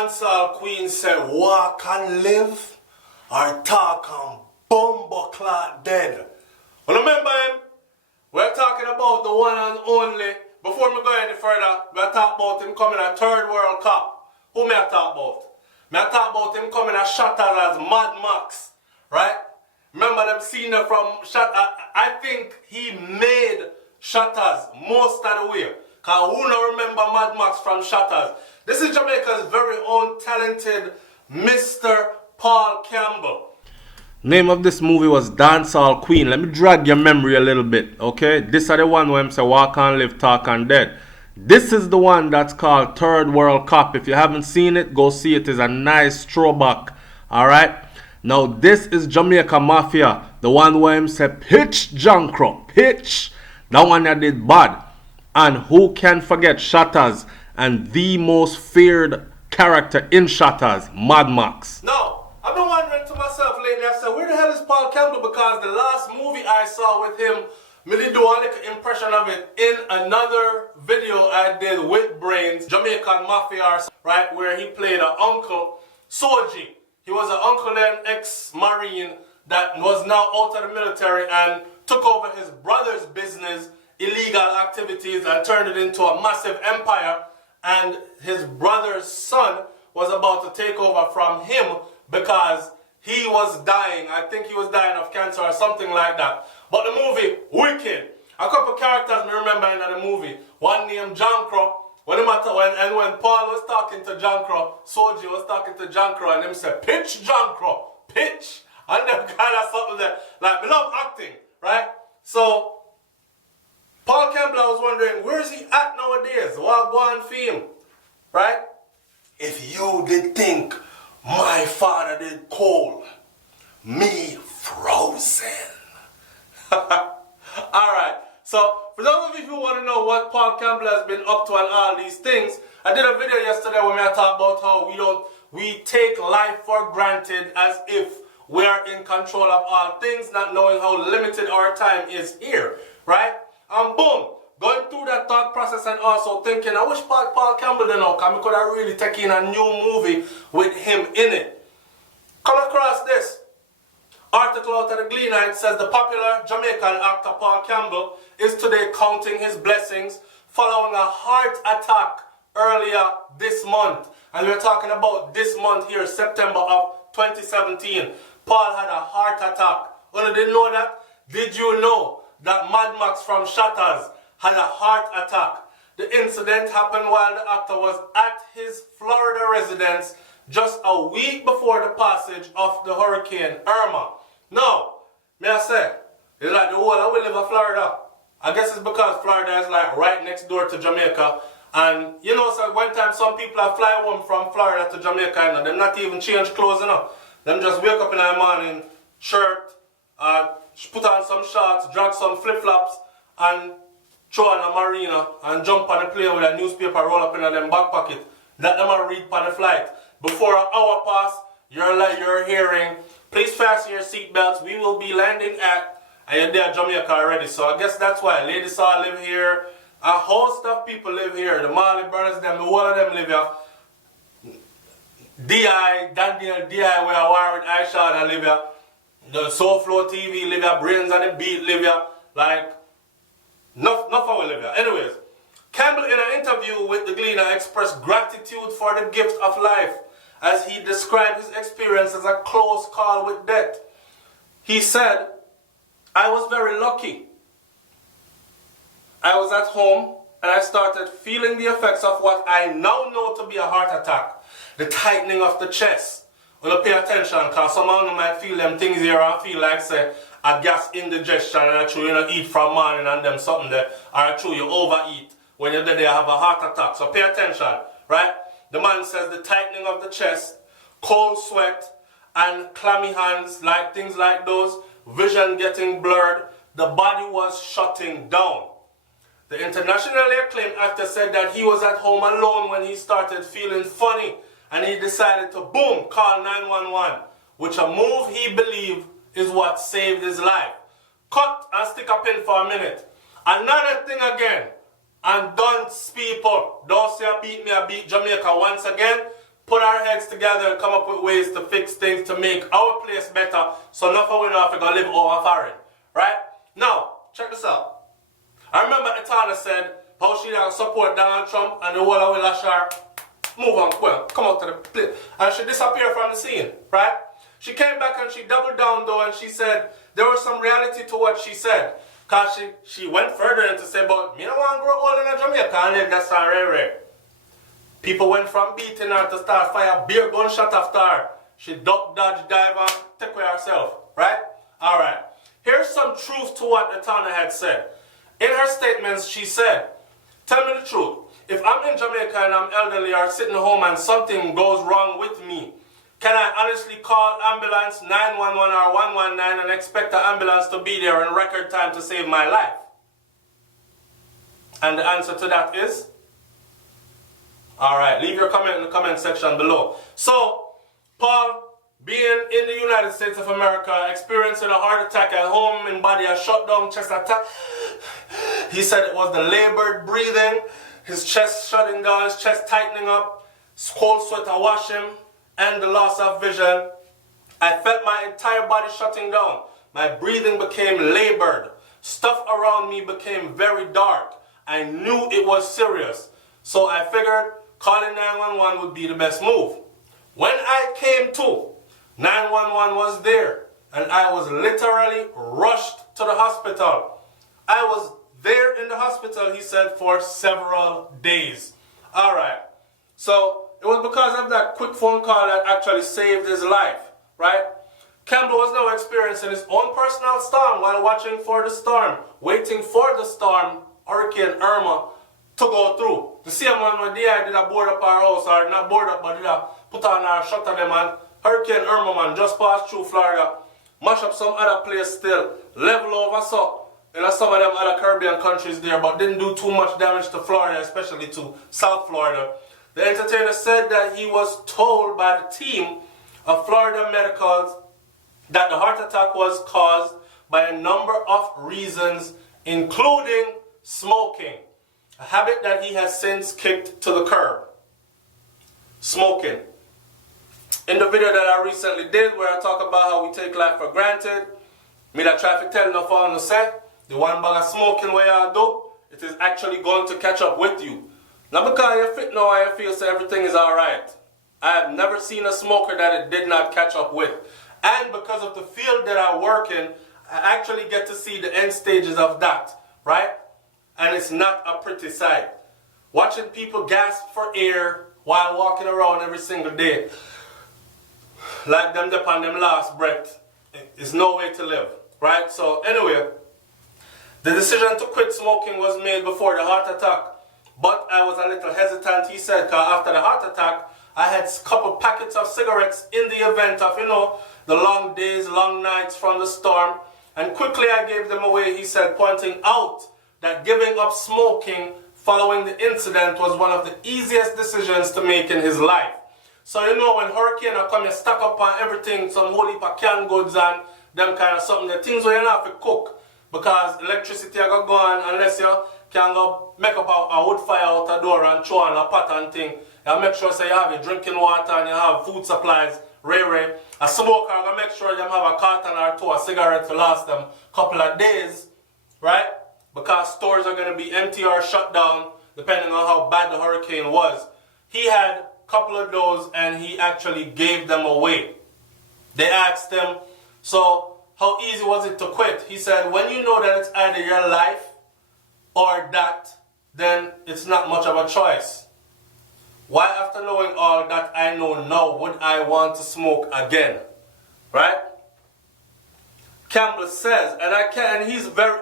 dancehall queen said, walk and live, or talk and bumbleclot dead. Well, remember him? We're talking about the one and only. Before we go any further, we're talking about him coming a third World Cup. Who may I talk about? May I talk about him coming a Shottas as Mad Max, right? Remember them scene from Shottas? I think he made Shottas most of the way. Because who don't remember Mad Max from Shottas? This is Jamaica's very own talented Mr. Paul Campbell. Name of this movie was Dancehall Queen. Let me drag your memory a little bit, okay? This is the one where I'm say walk and live, talk and dead. This is the one that's called Third World Cup. If you haven't seen it, go see it. It's a nice throwback, alright? Now this is Jamaica Mafia. The one where I'm say pitch Jankro, pitch. That one that did bad. And who can forget Shottas and the most feared character in Shottas, Mad Max. No. I've been wondering to myself lately, I said, where the hell is Paul Campbell? Because the last movie I saw with him, really do a little impression of it in another video I did with Brains, Jamaican Mafia, right, where he played an uncle, Soji. He was an uncle and ex-marine that was now out of the military and took over his brother's business, illegal activities, and turned it into a massive empire. And his brother's son was about to take over from him because he was dying. I think he was dying of cancer or something like that. But the movie, wicked. A couple characters me remember in the movie. One named Jankro. When Paul was talking to Jankro, Soji was talking to Jankro, and him said, pitch Jankro, pitch. And them kind of something that, like, we love acting, right? So, Paul Campbell, I was wondering, where is he at nowadays? What going for him, right? If you did think my father did cold, me frozen. Alright, so for those of you who want to know what Paul Campbell has been up to and all these things, I did a video yesterday when I talked about how we take life for granted as if we are in control of all things, not knowing how limited our time is here, right? And boom, going through that thought process and also thinking, I wish Paul Campbell didn't know, because we could have really taken a new movie with him in it. Come across this article out of the Gleaner. It says the popular Jamaican actor Paul Campbell is today counting his blessings following a heart attack earlier this month. And we're talking about this month here, September of 2017. Paul had a heart attack. You didn't know that? Did you know that Mad Max from Shottas had a heart attack? The incident happened while the actor was at his Florida residence just a week before the passage of the Hurricane Irma. Now, may I say, it's like the whole I will live in Florida. I guess it's because Florida is like right next door to Jamaica. And you know, so one time some people are fly home from Florida to Jamaica, you know, them not even change clothes, you know. Them just wake up in the morning, shirt, put on some shorts, drag some flip-flops, and throw on a marina and jump on the plane with a newspaper roll up in them back pocket. Let them read on the flight. Before an hour pass, you're hearing, please fasten your seatbelts, we will be landing at, and you're there at Jamaica already. So I guess that's why Lady Saw live here. A host of people live here. The Marley brothers, them, the whole of them live here. Daniel D.I. where I war with Aisha and live here. The SouFLoTV live here, BRAINS&THEBEAT live here. Like, nothing will live here. Anyways, Campbell in an interview with the Gleaner expressed gratitude for the gift of life as he described his experience as a close call with death. He said, I was very lucky. I was at home and I started feeling the effects of what I now know to be a heart attack. The tightening of the chest. Well, pay attention, because some of them might feel them things here and feel like, say, a gas indigestion and actually you know, eat from morning and them something there, or actually you overeat when you're there you have a heart attack. So pay attention, right? The man says the tightening of the chest, cold sweat, and clammy hands, like things like those, vision getting blurred, the body was shutting down. The internationally acclaimed actor said that he was at home alone when he started feeling funny and he decided to, boom, call 911, which a move he believed is what saved his life. Cut and stick a pin for a minute. Another thing again, and don't people, don't say I beat me, I beat Jamaica once again. put our heads together and come up with ways to fix things to make our place better so nothing we don't have to go live over foreign. Right? Now, check this out. I remember Etana said how she don't support Donald Trump and the whole of Lashar move on, well, come out to the place. And she disappeared from the scene, right? She came back and she doubled down though and she said there was some reality to what she said. Because she went further and to say, but me don't want to grow old in Jamaica and live that rare. People went from beating her to start fire, beer gunshot after her. She duck, dodge, dive and take away herself, right? Alright. Here's some truth to what Etana had said. In her statements, she said, tell me the truth. If I'm in Jamaica and I'm elderly or sitting home and something goes wrong with me, can I honestly call ambulance 911 or 119 and expect the ambulance to be there in record time to save my life? And the answer to that is? Alright, leave your comment in the comment section below. So, Paul, being in the United States of America, experiencing a heart attack at home in body, a shutdown chest attack, he said it was the labored breathing, his chest shutting down, his chest tightening up, cold sweat to wash him, and the loss of vision. I felt my entire body shutting down. My breathing became labored. Stuff around me became very dark. I knew it was serious. So I figured calling 911 would be the best move. When I came to, 911 was there, and I was literally rushed to the hospital. I was there in the hospital, he said, for several days. Alright, so it was because of that quick phone call that actually saved his life, right? Campbell was now experiencing his own personal storm while watching for the storm, waiting for the storm, Hurricane Irma, to go through. The same one where DI did a board up our house, or not board up, but did a put on our shutter them, and Hurricane Irma, man, just passed through Florida, mash up some other place still, level over so. You know, some of them other Caribbean countries there, but didn't do too much damage to Florida, especially to South Florida. The entertainer said that he was told by the team of Florida medicals that the heart attack was caused by a number of reasons, including smoking, a habit that he has since kicked to the curb. Smoking. In the video that I recently did where I talk about how we take life for granted, me that traffic telling no phone to say, the one bag of smoking where you do, it is actually going to catch up with you. Not because you're fit now and you feel so everything is alright. I have never seen a smoker that it did not catch up with. And because of the field that I work in, I actually get to see the end stages of that, right? And it's not a pretty sight. Watching people gasp for air while walking around every single day, like them upon them last breath, is no way to live, right? So anyway, the decision to quit smoking was made before the heart attack, but I was a little hesitant, he said, because after the heart attack, I had a couple packets of cigarettes in the event of, you know, the long days, long nights from the storm, and quickly I gave them away, he said, pointing out that giving up smoking following the incident was one of the easiest decisions to make in his life. So you know, when hurricane come, you stack up on everything, some whole heap of canned goods and them kind of something, the things where you don't have to cook, because electricity are going to go on unless you can go make up a wood fire out the door and throw on a pot and thing. You make sure so you have your drinking water and you have food supplies, rare. A smoker, you make sure you have a carton or two of cigarettes to last them a couple of days, right? Because stores are going to be empty or shut down depending on how bad the hurricane was. He had a couple of those and he actually gave them away. They asked him, so how easy was it to quit? He said, when you know that it's either your life or that, then it's not much of a choice. Why, after knowing all that I know now, would I want to smoke again? Right? Campbell says, and he's very,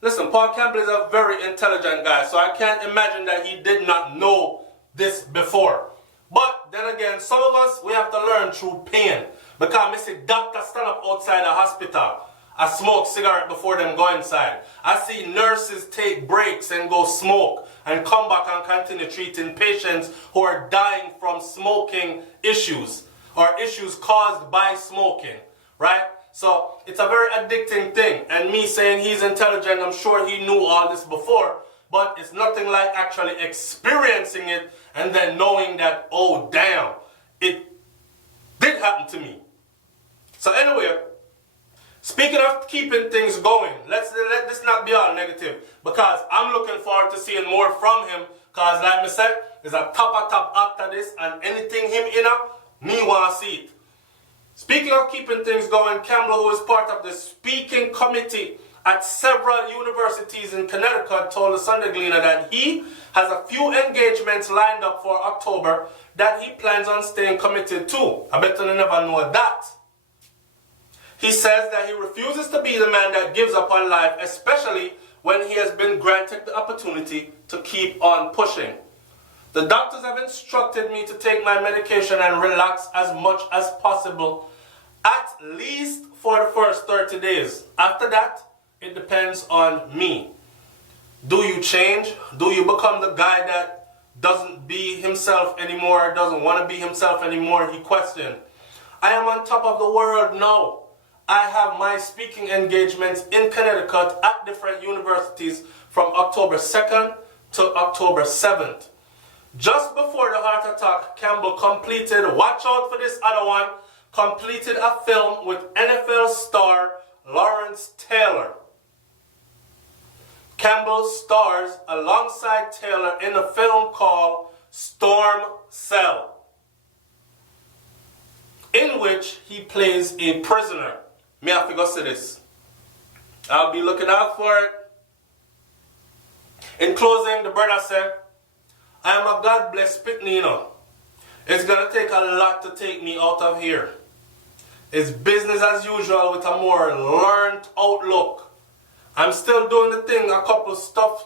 listen, Paul Campbell is a very intelligent guy, so I can't imagine that he did not know this before. But then again, some of us, we have to learn through pain. Because I see doctors stand up outside the hospital, I smoke cigarette before them go inside. I see nurses take breaks and go smoke and come back and continue treating patients who are dying from smoking issues or issues caused by smoking, right? So it's a very addicting thing. And me saying he's intelligent, I'm sure he knew all this before, but it's nothing like actually experiencing it and then knowing that, oh damn, it did happen to me. So anyway, speaking of keeping things going, let this not be all negative, because I'm looking forward to seeing more from him, because like I said, there's a top after this, and anything him in me want to see it. Speaking of keeping things going, Campbell, who is part of the speaking committee at several universities in Connecticut, told the Sunday Gleaner that he has a few engagements lined up for October that he plans on staying committed to. I bet you never know that. He says that he refuses to be the man that gives up on life, especially when he has been granted the opportunity to keep on pushing. The doctors have instructed me to take my medication and relax as much as possible, at least for the first 30 days. After that, it depends on me. Do you change? Do you become the guy that doesn't be himself anymore, doesn't want to be himself anymore? He questioned. I am on top of the world now. I have my speaking engagements in Connecticut at different universities from October 2nd to October 7th. Just before the heart attack, Campbell completed, watch out for this other one, completed a film with NFL star Lawrence Taylor. Campbell stars alongside Taylor in a film called Storm Cell, in which he plays a prisoner. Me have to go see this. I'll be looking out for it. In closing, the brother said, I am a God-blessed pitnino. It's going to take a lot to take me out of here. It's business as usual with a more learned outlook. I'm still doing the thing, have a couple of stuff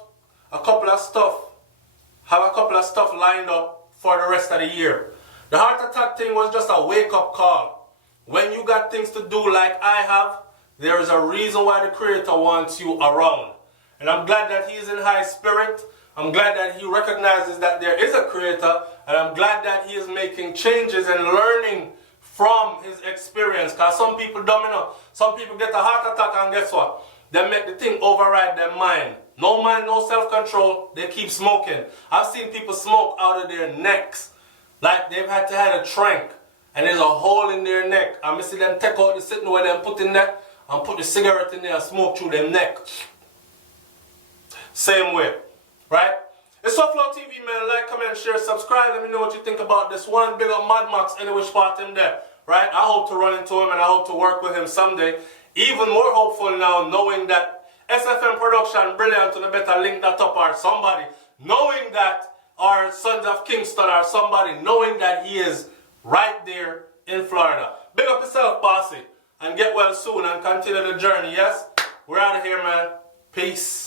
lined up for the rest of the year. The heart attack thing was just a wake-up call. When you got things to do like I have, there is a reason why the Creator wants you around. And I'm glad that he's in high spirit. I'm glad that he recognizes that there is a Creator. And I'm glad that he is making changes and learning from his experience. Because some people don't know. Some people get a heart attack and guess what? They make the thing override their mind. No mind, no self-control. They keep smoking. I've seen people smoke out of their necks. Like they've had to have a trank. And there's a hole in their neck. I see them take out the sitting where they put in there and put the cigarette in there and smoke through their neck. Same way. Right? It's SouFLoTV, man. Like, comment, share, subscribe. Let me know what you think about this one. Big up Mad Max, any which part in there. Right? I hope to run into him and I hope to work with him someday. Even more hopeful now, knowing that SFM Production, Brilliant, and I better link that up, or somebody. Knowing that our Sons of Kingston, or somebody, knowing that he is right there in Florida. Big up yourself, Posse, and get well soon and continue the journey, yes? We're out of here, man. Peace.